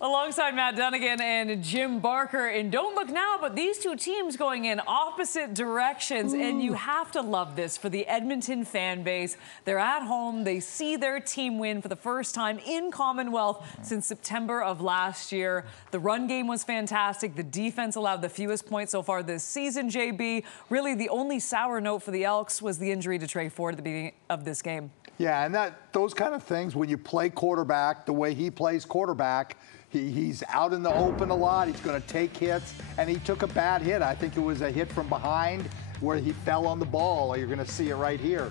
Alongside Matt Dunigan and Jim Barker. And don't look now, but these two teams going in opposite directions. Ooh. And you have to love this for the Edmonton fan base. They're at home. They see their team win for the first time in Commonwealth since September of last year. The run game was fantastic. The defense allowed the fewest points so far this season, JB. Really, the only sour note for the Elks was the injury to Tre Ford at the beginning of this game. Yeah, and those kind of things, when you play quarterback the way he plays quarterback, he's out in the open a lot. He's going to take hits, and he took a bad hit. I think it was a hit from behind where he fell on the ball. You're going to see it right here.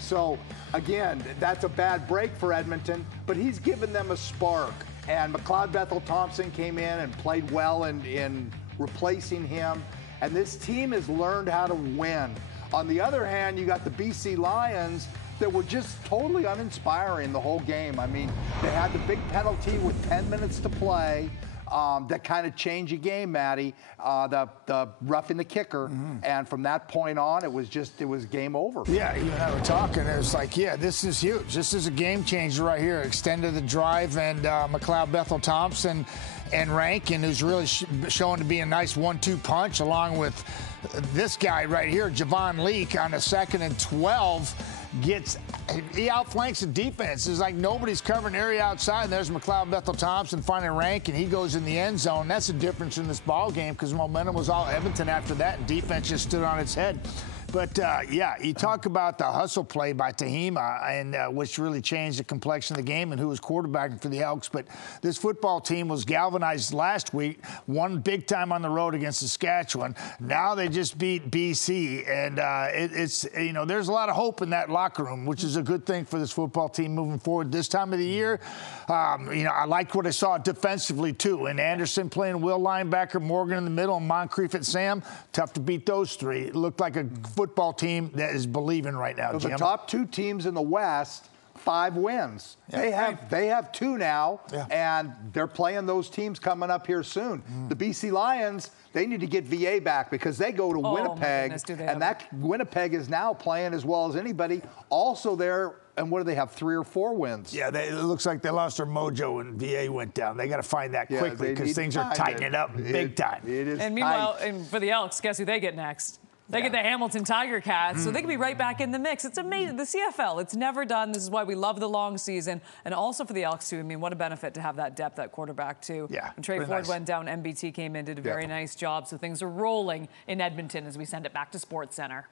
So, again, that's a bad break for Edmonton, but he's given them a spark. And McLeod Bethel-Thompson came in and played well in replacing him. And this team has learned how to win. On the other hand, you got the BC Lions that were just totally uninspiring the whole game. I mean, they had the big penalty with 10 minutes to play that kind of changed the game, Maddie, the roughing the kicker. And from that point on, it was game over. Yeah, you and I were talking. It was like, yeah, this is huge. This is a game changer right here. Extended the drive, and McLeod Bethel-Thompson and Rankin, who's really showing to be a nice 1-2 punch, along with this guy right here, Javon Leake, on a 2nd and 12. He outflanks the defense. It's like nobody's covering area outside. And there's McLeod Bethel-Thompson finding rank, and he goes in the end zone. That's the difference in this ball game, because momentum was all Edmonton after that, and defense just stood on its head. But, yeah, you talk about the hustle play by Tehima, and which really changed the complexion of the game and who was quarterbacking for the Elks. But this football team was galvanized last week, won big time on the road against Saskatchewan. Now they just beat BC, and it's, you know, there's a lot of hope in that locker room, which is a good thing for this football team moving forward this time of the year. You know, I liked what I saw defensively, too. And Anderson playing Will linebacker, Morgan in the middle, and Moncrief at Sam. Tough to beat those three. It looked like a football team that is believing right now, Jim. The top two teams in the West, 5 wins. Yeah. They have 2 now, and they're playing those teams coming up here soon. The BC Lions, they need to get VA back because they go to Winnipeg, and that Winnipeg is now playing as well as anybody. Also there, and what do they have, 3 or 4 wins? Yeah, it looks like they lost their mojo and VA went down. They got to find that quickly because things are tightening up big time. It is and meanwhile, and for the Elks, guess who they get next? They get the Hamilton Tiger Cats, so they can be right back in the mix. It's amazing. The CFL, it's never done. This is why we love the long season. And also for the Elks, too. I mean, what a benefit to have that depth at quarterback, too. Yeah. When Tre Ford went down, MBT came in, did a very nice job. So things are rolling in Edmonton as we send it back to SportsCenter.